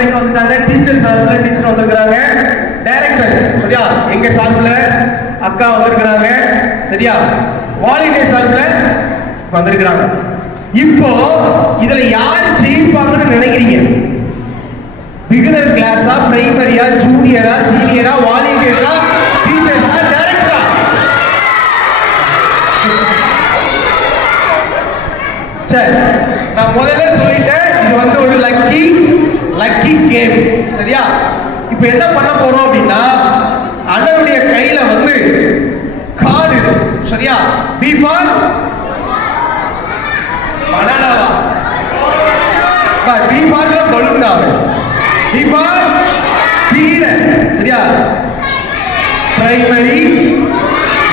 பிள்ளைங்க வந்துட்டாங்க. டீச்சர் சார்பில் டீச்சர் வந்திருக்கிறாங்க. டைரக்டர் சரியா? எங்க சார்பில் அக்கா வந்திருக்கிறாங்க. சரியா? வாலிடே சார்பில் வந்திருக்கிறாங்க. இப்போ இதுல யார் ஜெயிப்பாங்கன்னு நினைக்கிறீங்க? பிகினர் கிளாஸா பிரைமரியா ஜூனியரா சீனியரா வாலிடேஸா டீச்சர்ஸா டைரக்டரா சரி நான் முதல்ல சொல்லிட்டேன் இது வந்து ஒரு லக்கி லக்கி கேம் சரியா? இப்போ என்ன பண்ண போறோம் அப்படின்னா அண்ணனுடைய கையில வந்து கார்டு சரியா? பி ஃபார் பனானாவா பி பீஃபார் பலூன் தான் பி ஃபார் பீன சரியா? பிரைமரி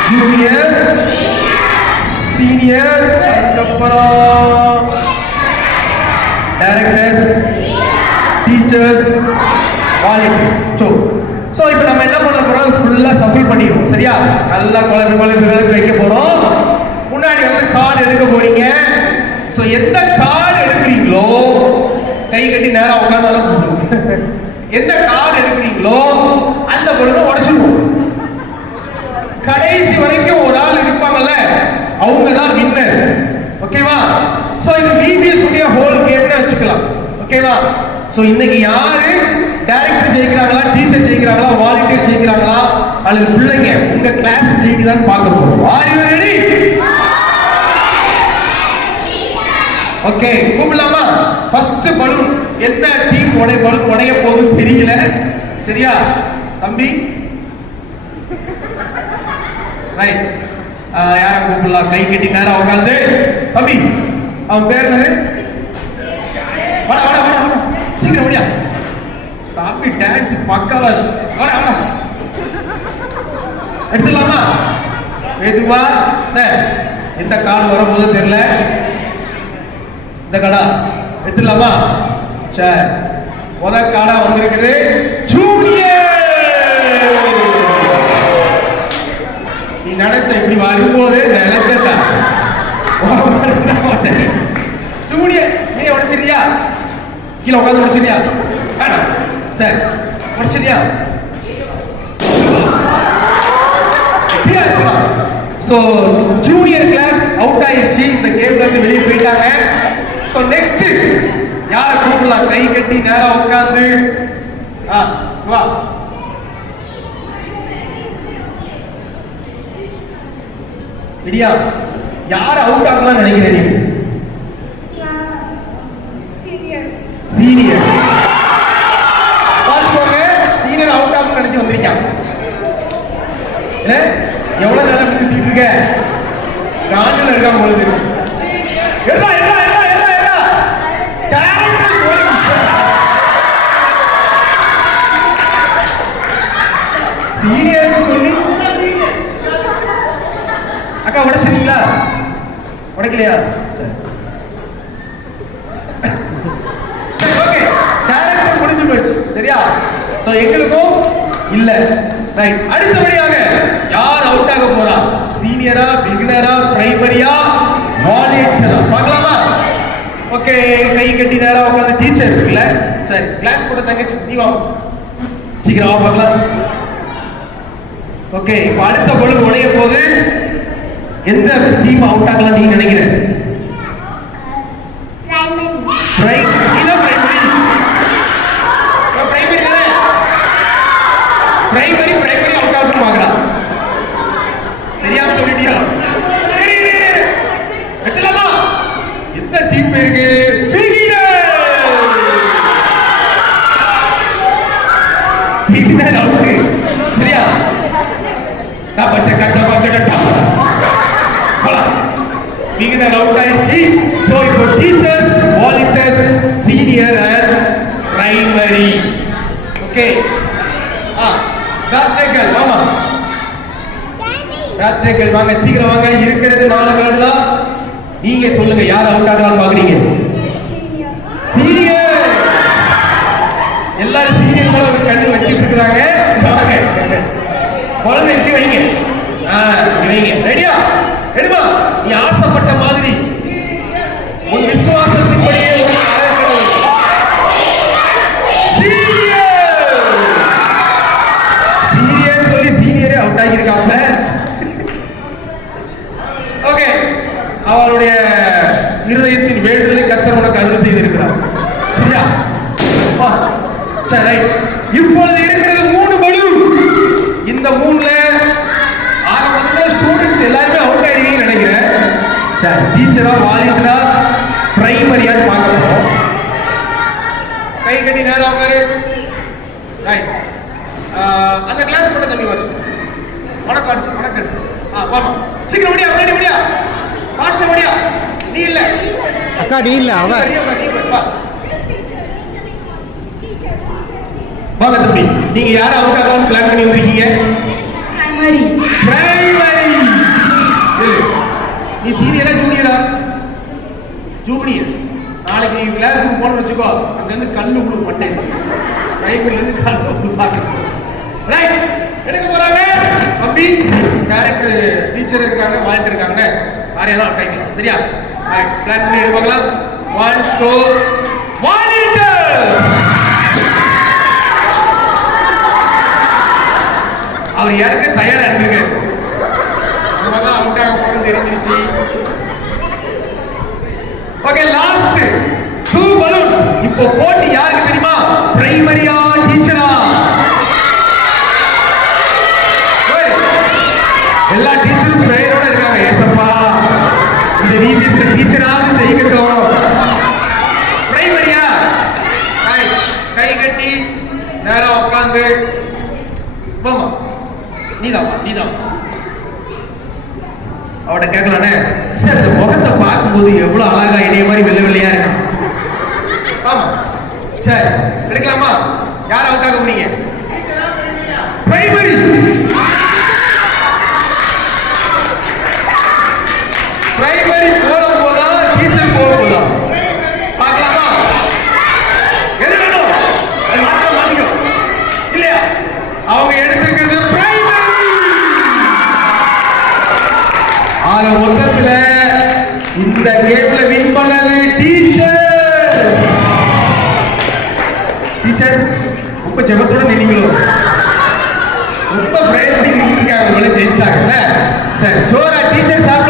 ஜூனியர் சீனியர் அதுக்கப்புறம் directors teachers volunteers so so இப்போ நம்ம என்ன பண்ண போகிறோம் ஃபுல்லாக சஃபில் பண்ணிடுவோம். சரியா? நல்லா குழம்பு குழம்பு குழம்பு வைக்க போகிறோம் முன்னாடி வந்து கார்டு எடுக்க போறீங்க ஸோ எந்த கார்டு எடுக்கிறீங்களோ கை கட்டி நேரம் உட்காந்தாலும் கூப்பிடுவோம் எந்த கார்டு எடுக்கிறீங்களோ அந்த பொருளை உடச்சிடுவோம் கடைசி வரைக்கும் ஒரு ஆள் இருப்பாங்கல்ல அவங்க தான் வின்னர் ஓகேவா சோ இது விபிஎஸ் உடைய ஹோல் கேம்னு வச்சுக்கலாம் ஓகேவா ஸோ இன்னைக்கு யாரு டேரக்டர் ஜெயிக்கிறாங்களா டீச்சர் ஜெயிக்கிறாங்களா வாலண்டியர் ஜெயிக்கிறாங்களா அல்லது பிள்ளைங்க உங்க கிளாஸ் ஜெயிக்குதான்னு பார்க்க போறோம். ஆர் யூ ரெடி ஓகே கூப்பிடலாமா? ஃபர்ஸ்ட் பலூன் எந்த டீம் உடைய பலூன் உடைய போகுதுன்னு தெரியல. சரியா? தம்பி? ரைட் யார கூப்பிடலாம்? கை கட்டி நேரம் உட்காந்து தம்பி அவன் பேர் என்னது? வட வட தம்பி டான்ஸ் பக்காவா இருக்கு. வாடா வாடா. எடுத்துடலாமா? மெதுவா. என்ன, எந்த கார்டு வரும்போது தெரியல. இந்த கடா எடுத்துடலாமா? சரி முத காடா வந்திருக்குது. ஜூனியர்! நீ நினைச்ச இப்படி வரும்போது நினைச்சா ஜூனியர் நீ உடச்சிருக்கியா கீழே உட்காந்து உடச்சிருக்கியா வேணாம் சரி உடச்சிரியா ஸோ ஜூனியர் கிளாஸ் அவுட் ஆயிடுச்சு. இந்த கேம்ல இருந்து வெளியே போயிட்டாங்க. ஸோ நெக்ஸ்ட் யாரை கூப்பிடலாம்? கை கட்டி நேரம் உட்காந்து ஆ வா. இடியா யார் அவுட் ஆகலாம்னு நினைக்கிறேன் நீங்க சீனியர் சீனியர் பாத்துக்கோங்க சீனியர் அவுட் ஆகும் நினைச்சு வந்திருக்கான் என்ன? எவ்வளவு நேரம் அப்படி இருக்க? காண்டில் இருக்கா உங்களுக்கு? தெரியும் எடா எடா எடா சொல்லி. அக்கா உடைச்சிருங்களா உடைக்கலையா? சரி. ஓகே டைரக்டர் முடிஞ்சு போயிடுச்சு. சரியா? எங்களுக்கும் இல்ல. ரைட் அடுத்தபடியாக யார் அவுட் ஆக போறா சீனியரா பிகினரா பிரைமரியா வாலியன்டரா பார்க்கலாமா ஓகே கை கட்டி நேரா உட்காந்து டீச்சர் சரி கிளாஸ் போட தங்கச்சி நீ வா. சீக்கிரம் வா பார்க்கலாம். ஓகே இப்போ அடுத்த பொழுது உடைய போது எந்த டீம் அவுட் ஆகலாம் நீ நினைக்கிறேன் பிரைமரி பிரை இதான் பிரைமரி பிரைமரி தானே பிரைமரி பிரைமரி அவுட் ஆகும் பார்க்கலாம் தெரியாம சொல்லிட்டியா சரி, சரி, சரி. எடுத்துலாமா எந்த டீம் இருக்கு பிகினர் பிகினர் அவுட் சரியா நான் பட்ட கட்ட பட்ட கட்ட போலாம் பிகினர் அவுட் ஆயிடுச்சு ஸோ இப்போ teachers volunteers senior and primary okay ஆ ராத்ரேக்கல் ஆமா ராத்ரேக்கல் வாங்க சீக்கிரம் வாங்க. இருக்கிறது நாலு கார்டு தான். நீங்க சொல்லுங்க யார் அவுட் ஆகிறான்னு பாக்குறீங்க? சீனியர் எல்லாரும் சீனியர் மேல ஒரு கண்ணு வச்சிட்டு இருக்காங்க வாங்க. குழந்தை எப்படி வைங்க. ஆசைப்பட்ட மாதிரி. உன் விசுவாசத்தின்படியே சீனியர். ஓகே அவளுடைய சரி டீச்சரா வாலண்டியரா பிரைமரியான்னு பார்க்க போறோம். கை கட்டி நேரம் உட்காரு. ரைட் அந்த கிளாஸ் மட்டும் தம்பி வச்சு உனக்கு அடுத்து உனக்கு அடுத்து. ஆ வாமா சீக்கிரம் முடியா முன்னாடி முடியா ஃபாஸ்டா முடியா நீ இல்ல. அக்கா நீ இல்ல அவ. நீ வா, நீ வா, வா வாங்க தம்பி நீங்க யார அவுட் பிளான் பண்ணி வந்திருக்கீங்க பிரைமரி பிரைமரி நீ சீனியரா ஜூனியரா ஜூனியர் நாளைக்கு நீ கிளாஸுக்கு போன வச்சுக்கோ. அங்கேருந்து கல்லு விழு மட்டேன் பிரைமரில இருந்து ரைட் எடுக்க போறாங்க. தம்பி டேரக்டர் டீச்சர் இருக்காங்க வாழ்ந்து இருக்காங்க யாரையெல்லாம் அவுட் சரியா பிளான் பண்ணி எடுப்பாங்களா ஒன் டூ அவர் யாருக்கு தயாரா இருந்திருக்காரு. தான் அவுட் ஆக போறது தெரிஞ்சிருச்சு ஓகே லாஸ்ட் டூ பலூன்ஸ் இப்போ போட்டி யாருக்கு தெரியுமா? பிரைமரியா டீச்சரா எல்லா டீச்சரும் பிரேயரோட இருக்காங்க. ஏசப்பா இந்த விபிஎஸ்ல டீச்சராவது ஜெயிக்கட்டும் பிரைமரியா கை கை கட்டி நேரா உட்காந்து போமா நீதான் நீதான் அவட்ட கேட்கலானே சார் இந்த முகத்தை பார்க்கும்போது எவ்வளவு அழகா இணைய மாதிரி வெள்ளை வெள்ளையா இருக்கான். ஆமா. சரி எடுக்கலாமா? யார் அவுட் ஆக போறீங்க? ரொம்ப ஜெபத்தோட நினைங்களும் ரொம்ப பிரேயர் பண்ணிக்கிட்டு இருக்காங்க இவ்வளவு ஜெயிச்சிட்டாங்கல்ல சரி ஜோரா டீச்சர் சார்